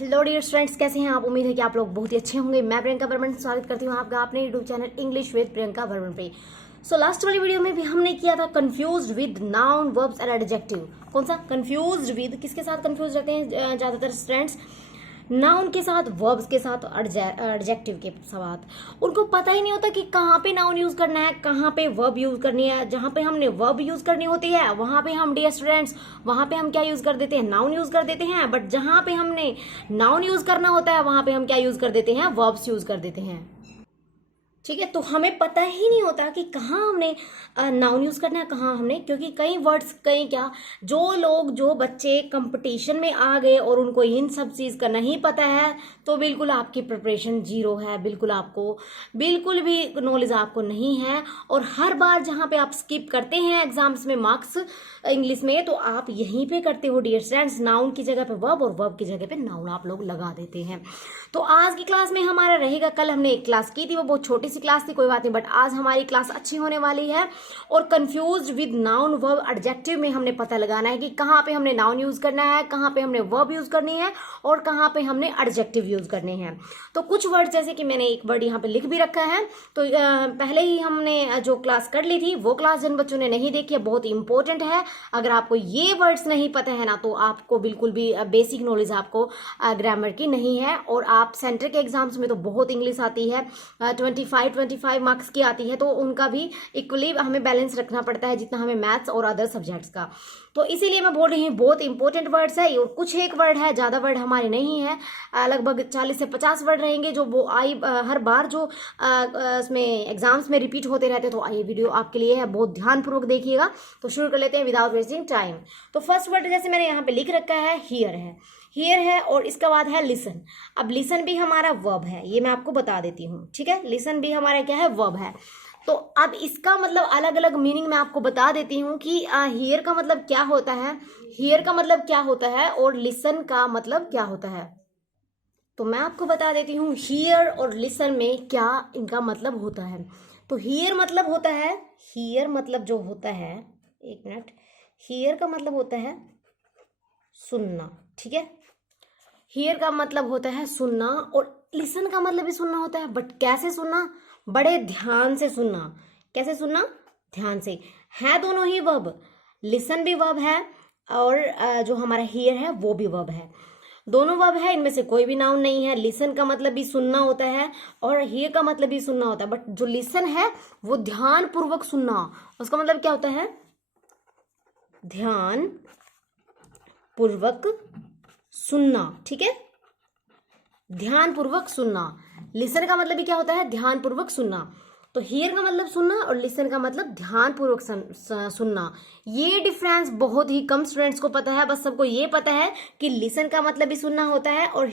Hello dear students, कैसे हैं आप। उम्मीद है कि आप लोग बहुत ही अच्छे होंगे। मैं प्रियंका वर्मन स्वागत करती हूँ आपका अपने YouTube channel English with Priyanka Varman पे। लास्ट वाली वीडियो में भी हमने किया था confused with noun verbs and adjective. कौन सा कंफ्यूज्ड विद, किसके साथ कंफ्यूज रहते हैं ज्यादातर स्टूडेंट्स? नाउन के साथ, वर्ब्स के साथ, एडजेक्टिव के साथ। उनको पता ही नहीं होता कि कहाँ पे नाउन यूज करना है, कहाँ पे वर्ब यूज करनी है। जहाँ पे हमने वर्ब यूज करनी होती है वहां पे हम, डियर स्टूडेंट्स, वहां पे हम क्या यूज कर देते हैं, नाउन यूज कर देते हैं। बट जहाँ पे हमने नाउन यूज करना होता है वहां पे हम क्या यूज कर देते हैं, वर्ब्स यूज कर देते हैं। ठीक है, तो हमें पता ही नहीं होता कि कहाँ हमने नाउन यूज करना है, कहाँ हमने, क्योंकि कई वर्ड्स, कई क्या, जो बच्चे कंपटीशन में आ गए और उनको इन सब चीज का नहीं पता है, तो बिल्कुल आपकी प्रिपरेशन जीरो है। बिल्कुल भी नॉलेज आपको नहीं है। और हर बार जहाँ पे आप स्किप करते हैं एग्जाम्स में मार्क्स इंग्लिश में, तो आप यहीं पे करते हो डियर स्टूडेंट्स, नाउन की जगह पे वर्ब और वर्ब की जगह पे नाउन आप लोग लगा देते हैं। तो आज की क्लास में हमारा रहेगा, कल हमने एक क्लास की थी, वो बहुत छोटी सी क्लास थी, कोई बात नहीं, बट आज हमारी क्लास अच्छी होने वाली है। और confuse with noun verb adjective में हमने पता लगाना है कि कहाँ पे हमने नाउन यूज करना है, कहाँ पे हमने वर्ब यूज करनी है और कहाँ पे हमने एडजेक्टिव यूज करने हैं। तो कुछ वर्ड, जैसे कि मैंने एक वर्ड यहाँ पे लिख भी रखा है, तो पहले ही हमने जो क्लास कर ली थी वो क्लास जिन बच्चों ने नहीं देखी है, बहुत इंपॉर्टेंट है। अगर आपको ये वर्ड्स नहीं पता है ना, तो आपको बिल्कुल भी बेसिक नॉलेज आपको ग्रामर की नहीं है। और आप सेंटर के एग्जाम्स में तो बहुत इंग्लिश आती है, 25 मार्क्स की आती है, तो उनका भी इक्वली हमें बैलेंस रखना पड़ता है जितना हमें मैथ्स और अदर सब्जेक्ट्स का। तो इसीलिए मैं बोल रही हूँ बहुत इंपॉर्टेंट वर्ड्स है। और कुछ एक वर्ड है, ज्यादा वर्ड हमारे नहीं है, लगभग 40 से 50 वर्ड रहेंगे जो वो हर बार जो इसमें एग्जाम्स में रिपीट होते रहते। तो ये वीडियो आपके लिए है, बहुत ध्यानपूर्वक देखिएगा। तो शुरू कर लेते हैं विदाउट वेस्टिंग टाइम। तो फर्स्ट वर्ड जैसे मैंने यहाँ पे लिख रखा है, हियर है और इसका बाद है लिसन। अब लिसन भी हमारा वर्ब है, ये मैं आपको बता देती हूँ। ठीक है, लिसन भी हमारा क्या है, वर्ब है। तो अब इसका मतलब अलग अलग मीनिंग मैं आपको बता देती हूँ कि हियर का मतलब क्या होता है, हियर का मतलब क्या होता है और लिसन का मतलब क्या होता है। तो मैं आपको बता देती हूँ हियर और लिसन में क्या इनका मतलब होता है। तो हियर मतलब होता है, हियर मतलब जो होता है, एक मिनट, हियर का मतलब होता है सुनना। ठीक है, हियर का मतलब होता है सुनना और लिसन का मतलब भी सुनना होता है। बट कैसे सुनना, बड़े ध्यान से सुनना। कैसे सुनना, ध्यान से। है दोनों ही वर्ब, लिसन भी वर्ब है और जो हमारा हियर है वो भी वर्ब है, दोनों वर्ब है, इनमें से कोई भी नाउन नहीं है। लिसन का मतलब भी सुनना होता है और हियर का मतलब भी सुनना होता है। बट जो लिसन है वो ध्यान पूर्वक सुनना, उसका मतलब क्या होता है, ध्यान पूर्वक सुनना। ठीक है, ध्यान पूर्वक सुनना। लिसन का मतलब भी क्या होता है, ध्यान पूर्वक सुनना। तो हियर का मतलब सुनना और लिसन का मतलब ध्यान पूर्वक सुनना। ये डिफरेंस बहुत ही कम स्टूडेंट्स को पता है। बस सबको ये पता है कि लिसन का मतलब भी सुनना होता है और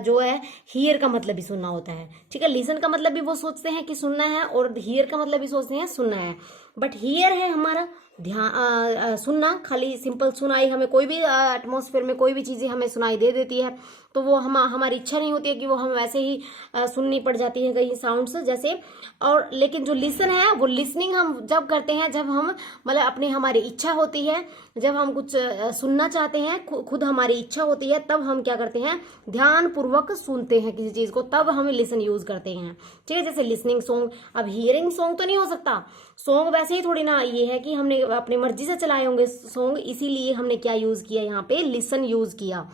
जो है हियर का मतलब भी सुनना होता है। ठीक है, लिसन का मतलब भी वो सोचते हैं कि सुनना है और हियर का मतलब भी सोचते हैं सुनना है। बट हियर है हमारा ध्यान, सुनना, खाली सिंपल सुनाई। हमें कोई भी एटमॉस्फेयर में कोई भी चीजें हमें सुनाई दे देती है, तो वो हमारी इच्छा नहीं होती है कि वो हम वैसे ही सुननी पड़ जाती है कई साउंड्स जैसे। और लेकिन जो लिसन है वो लिसनिंग हम जब करते हैं, जब हम मतलब अपनी हमारी इच्छा होती है, जब हम कुछ सुनना चाहते हैं, खुद हमारी इच्छा होती है, तब हम क्या करते हैं, ध्यान पूर्वक सुनते हैं किसी चीज को, तब हम लिसन यूज करते हैं। ठीक है, जैसे लिसनिंग सॉन्ग। अब हियरिंग सॉन्ग तो नहीं हो सकता, सॉन्ग वैसे ही थोड़ी ना, ये है कि हमने अपनी मर्जी से चलाए होंगे सॉन्ग, इसीलिए हमने क्या यूज किया, यहाँ पे लिसन यूज किया।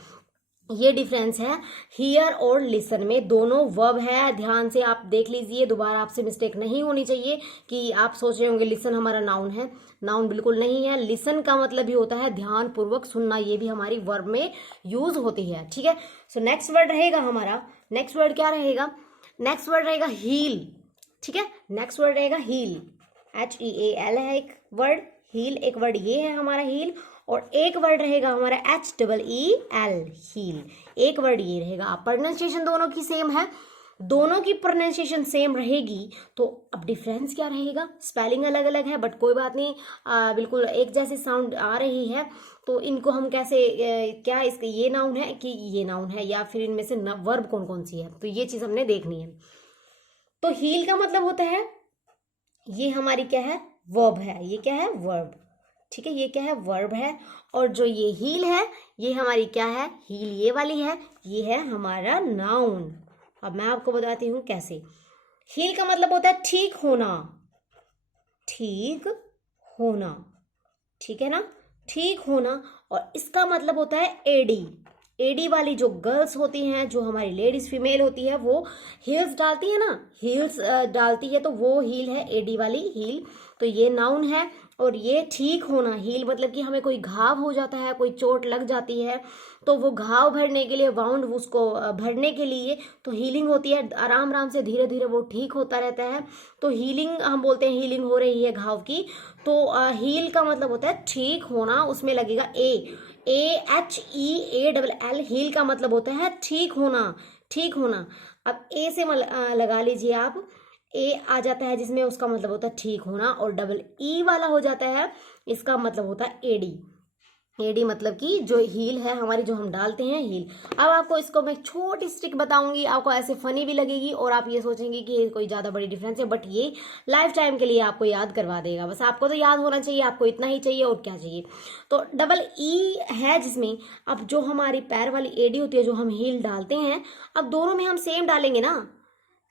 ये डिफरेंस है हियर और लिसन में, दोनों वर्ब है। ध्यान से आप देख लीजिए, दोबारा आपसे मिस्टेक नहीं होनी चाहिए कि आप सोच रहे होंगे लिसन हमारा नाउन है। नाउन बिल्कुल नहीं है। लिसन का मतलब भी होता है ध्यान पूर्वक सुनना, ये भी हमारी वर्ब में यूज होती है। ठीक है, सो नेक्स्ट वर्ड रहेगा हमारा, नेक्स्ट वर्ड क्या रहेगा, नेक्स्ट वर्ड रहेगा हील। ठीक है, नेक्स्ट वर्ड रहेगा हील, HEAL है एक वर्ड, हील एक वर्ड ये है हमारा हील। और एक वर्ड रहेगा हमारा HEEL, हील, एक वर्ड ये रहेगा। प्रोनाउंसिएशन दोनों की सेम है, दोनों की प्रोनाउंसिएशन सेम रहेगी। तो अब डिफरेंस क्या रहेगा, स्पेलिंग अलग अलग है, बट कोई बात नहीं, बिल्कुल एक जैसी साउंड आ रही है। तो इनको हम कैसे, क्या इसके ये नाउन है कि ये नाउन है, या फिर इनमें से वर्ब कौन कौन सी है, तो ये चीज हमने देखनी है। तो हील का मतलब होता है, ये हमारी क्या है, वर्ब है, ये क्या है, वर्ब। ठीक है, ये क्या है, वर्ब है। और जो ये हील है ये हमारी क्या है, हील ये वाली है, ये है हमारा नाउन। अब मैं आपको बताती हूँ कैसे। हील का मतलब होता है ठीक होना, ठीक होना, ठीक है ना, ठीक होना। और इसका मतलब होता है एडी। एडी वाली जो गर्ल्स होती हैं, जो हमारी लेडीज फीमेल होती है, वो हील्स डालती है ना, हील्स डालती है, तो वो हील है एडी वाली हील। तो ये नाउन है। और ये ठीक होना, हील मतलब कि हमें कोई घाव हो जाता है, कोई चोट लग जाती है, तो वो घाव भरने के लिए, वाउंड उसको भरने के लिए तो हीलिंग होती है, आराम आराम से धीरे धीरे वो ठीक होता रहता है। तो हीलिंग हम बोलते हैं, हीलिंग हो रही है घाव की। तो हील का मतलब होता है ठीक होना, उसमें लगेगा AHEALL। हील का मतलब होता है ठीक होना, ठीक होना। अब ए से लगा लीजिए आप, ए आ जाता है जिसमें उसका मतलब होता है ठीक होना, और डबल ई वाला हो जाता है, इसका मतलब होता है एडी। एडी मतलब कि जो हील है हमारी, जो हम डालते हैं हील। अब आपको इसको मैं छोटी स्टिक बताऊंगी, आपको ऐसे फनी भी लगेगी और आप ये सोचेंगे कि ये कोई ज़्यादा बड़ी डिफरेंस है, बट ये लाइफ टाइम के लिए आपको याद करवा देगा। बस आपको तो याद होना चाहिए, आपको इतना ही चाहिए और क्या चाहिए। तो डबल ई है जिसमें, अब जो हमारी पैर वाली एडी होती है, जो हम हील डालते हैं, अब दोनों में हम सेम डालेंगे ना,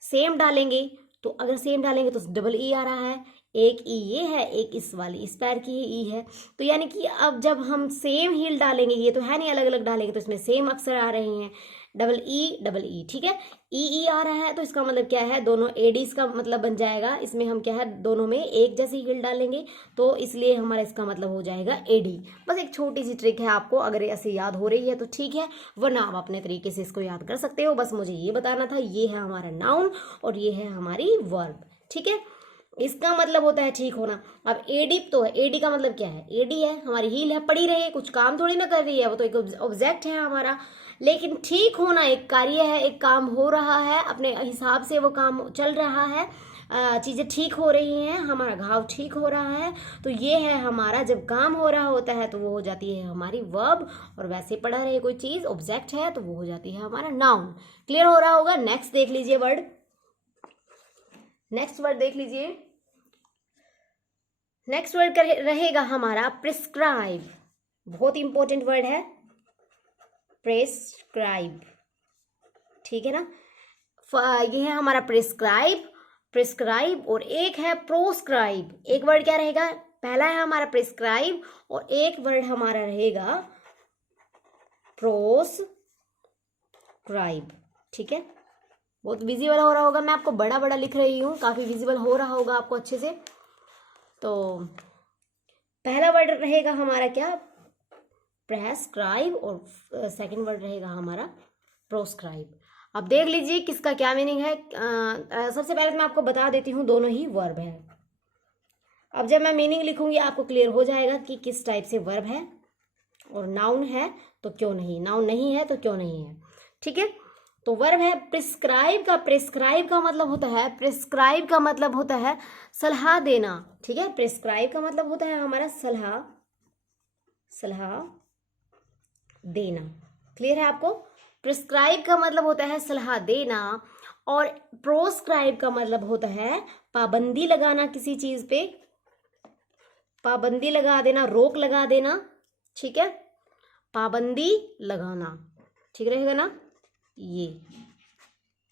सेम डालेंगे। तो अगर सेम डालेंगे तो डबल ई आ रहा है, एक ई ये है, एक इस वाली इस पैर की ई है। तो यानी कि अब जब हम सेम हील डालेंगे, ये तो है नहीं अलग अलग डालेंगे, तो इसमें सेम अक्षर आ रहे हैं, डबल ई, ठीक है। ई आ रहा है, तो इसका मतलब क्या है, दोनों एडीज का मतलब बन जाएगा। इसमें हम क्या है, दोनों में एक जैसी हील डालेंगे, तो इसलिए हमारा इसका मतलब हो जाएगा एडी। बस एक छोटी सी ट्रिक है, आपको अगर ऐसे याद हो रही है तो ठीक है, वरना आप अपने तरीके से इसको याद कर सकते हो। बस मुझे ये बताना था, ये है हमारा नाउन और ये है हमारी वर्ब, ठीक है। इसका मतलब होता है ठीक होना। अब एडी तो है, एडी का मतलब क्या है, एडी है हमारी हील है, पड़ी रही है, कुछ काम थोड़ी ना कर रही है, वो तो एक ऑब्जेक्ट है हमारा। लेकिन ठीक होना एक कार्य है, एक काम हो रहा है, अपने हिसाब से वो काम चल रहा है, चीज़ें ठीक हो रही हैं, हमारा घाव ठीक हो रहा है। तो ये है हमारा, जब काम हो रहा होता है तो वो हो जाती है हमारी वर्ब, और वैसे पड़ा रहे कोई चीज़ ऑब्जेक्ट है तो वो हो जाती है हमारा नाउन। क्लियर हो रहा होगा। नेक्स्ट देख लीजिए वर्ड, नेक्स्ट वर्ड देख लीजिए। नेक्स्ट वर्ड रहेगा हमारा प्रिस्क्राइब। बहुत इंपॉर्टेंट वर्ड है प्रिस्क्राइब, ठीक है ना। ये है हमारा प्रिस्क्राइब, प्रिस्क्राइब, और एक है प्रोस्क्राइब। एक वर्ड क्या रहेगा, पहला है हमारा प्रिस्क्राइब और एक वर्ड हमारा रहेगा प्रोस्क्राइब, ठीक है। बहुत विजिबल हो रहा होगा, मैं आपको बड़ा बड़ा लिख रही हूँ, काफ़ी विजिबल हो रहा होगा आपको अच्छे से। तो पहला वर्ड रहेगा हमारा क्या, प्रेस्क्राइब, और सेकंड वर्ड रहेगा हमारा प्रोस्क्राइब। अब देख लीजिए किसका क्या मीनिंग है। सबसे पहले मैं आपको बता देती हूँ, दोनों ही वर्ब है। अब जब मैं मीनिंग लिखूंगी आपको क्लियर हो जाएगा कि किस टाइप से वर्ब है, और नाउन है तो क्यों नहीं, नाउन नहीं है तो क्यों नहीं है, ठीक है। तो वर्ब है प्रिस्क्राइब का, प्रिस्क्राइब का मतलब होता है, प्रिस्क्राइब का मतलब होता है सलाह देना, ठीक है। प्रिस्क्राइब का मतलब होता है हमारा सलाह, सलाह देना। क्लियर है आपको। प्रिस्क्राइब का मतलब होता है सलाह देना, और प्रोस्क्राइब का मतलब होता है पाबंदी लगाना किसी चीज पे, पाबंदी लगा देना, रोक लगा देना, ठीक है, पाबंदी लगाना, ठीक रहेगा ना ये,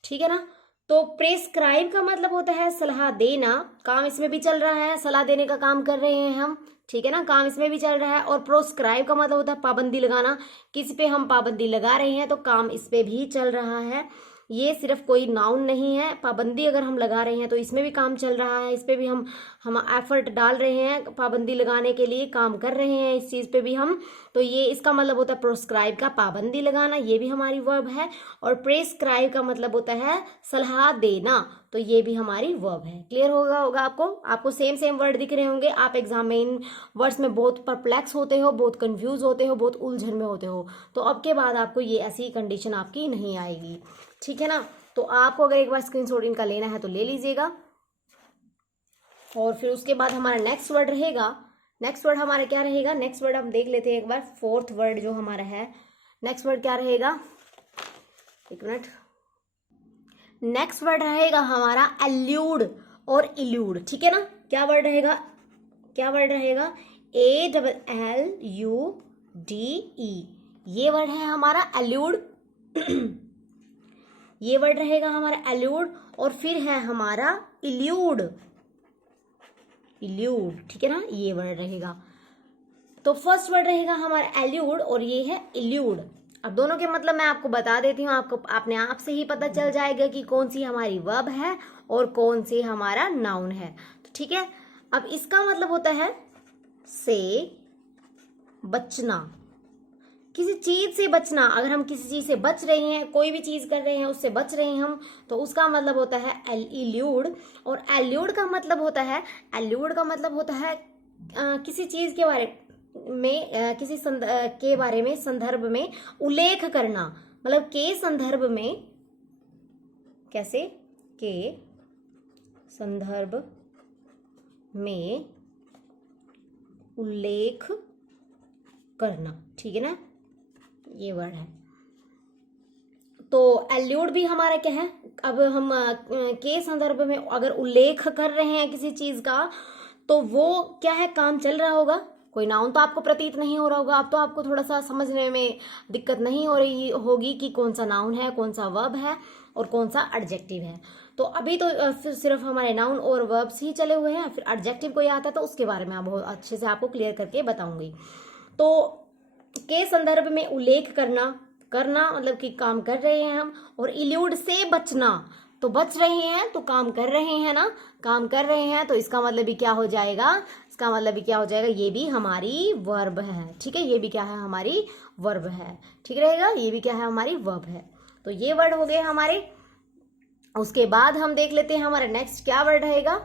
ठीक है ना। तो प्रेस्क्राइब का मतलब होता है सलाह देना, काम इसमें भी चल रहा है, सलाह देने का काम कर रहे हैं हम, ठीक है ना, काम इसमें भी चल रहा है। और प्रोस्क्राइब का मतलब होता है पाबंदी लगाना, किसी पे हम पाबंदी लगा रहे हैं तो काम इस पे भी चल रहा है। ये सिर्फ कोई नाउन नहीं है, पाबंदी अगर हम लगा रहे हैं तो इसमें भी काम चल रहा है, इस पे भी हम एफर्ट डाल रहे हैं, पाबंदी लगाने के लिए काम कर रहे हैं इस चीज़ पे भी हम। तो ये इसका मतलब होता है प्रोस्क्राइब का पाबंदी लगाना, ये भी हमारी वर्ब है। और प्रेस्क्राइब का मतलब होता है सलाह देना, तो ये भी हमारी वर्ब है। क्लियर होगा आपको सेम सेम वर्ड दिख रहे होंगे। आप एग्जाम में इन वर्ड्स में बहुत परप्लेक्स होते हो, बहुत कंफ्यूज होते हो, बहुत उलझन में होते हो, तो अब के बाद आपको ये ऐसी कंडीशन आपकी नहीं आएगी, ठीक है ना। तो आपको अगर एक बार स्क्रीनशॉट इनका लेना है तो ले लीजिएगा। और फिर उसके बाद हमारा नेक्स्ट वर्ड रहेगा, नेक्स्ट वर्ड हमारा क्या रहेगा, नेक्स्ट वर्ड हम देख लेते हैं एक बार। फोर्थ वर्ड जो हमारा है, नेक्स्ट वर्ड क्या रहेगा, एक मिनट। नेक्स्ट वर्ड रहेगा हमारा एल्यूड और इल्यूड, ठीक है ना। क्या वर्ड रहेगा, क्या वर्ड रहेगा, ALLUDE, ये वर्ड है हमारा एल्यूड। ये वर्ड रहेगा हमारा एल्यूड। और फिर है हमारा इल्यूड, ठीक है ना, ये वर्ड रहेगा। तो फर्स्ट वर्ड रहेगा हमारा एल्यूड और ये है इल्यूड। अब दोनों के मतलब मैं आपको बता देती हूँ, आपको अपने आप से ही पता चल जाएगा कि कौन सी हमारी वर्ब है और कौन सी हमारा नाउन है। तो ठीक है, अब इसका मतलब होता है से बचना, किसी चीज से बचना। अगर हम किसी चीज से बच रहे हैं, कोई भी चीज कर रहे हैं उससे बच रहे हैं हम, तो उसका मतलब होता है इल्यूड। और एल्यूड का मतलब होता है, किसी चीज के बारे में, के बारे में संदर्भ में उल्लेख करना। मतलब के संदर्भ में, कैसे, के संदर्भ में उल्लेख करना, ठीक है ना, ये वर्ड है। तो एल्यूड भी हमारा क्या है, अब हम के संदर्भ में अगर उल्लेख कर रहे हैं किसी चीज का, तो वो क्या है, काम चल रहा होगा, कोई नाउन तो आपको प्रतीत नहीं हो रहा होगा। अब तो आपको थोड़ा सा समझने में दिक्कत नहीं हो रही होगी कि कौन सा नाउन है, कौन सा वर्ब है और कौन सा एडजेक्टिव है। तो अभी तो सिर्फ हमारे नाउन और वर्ब्स ही चले हुए हैं, फिर एडजेक्टिव कोई आता है तो उसके बारे में मैं बहुत अच्छे से आपको क्लियर करके बताऊंगी। तो के संदर्भ में उल्लेख करना मतलब कि काम कर रहे हैं हम, और इल्यूड से बचना, तो बच रहे हैं तो काम कर रहे हैं ना, काम कर रहे हैं, तो इसका मतलब भी क्या हो जाएगा, ये भी हमारी वर्ब है। ठीक है, ये भी क्या है, हमारी वर्ब है। ठीक रहेगा, ये भी क्या है, हमारी वर्ब है। तो ये वर्ड हो गए हमारे। उसके बाद हम देख लेते हैं हमारा नेक्स्ट क्या वर्ड रहेगा।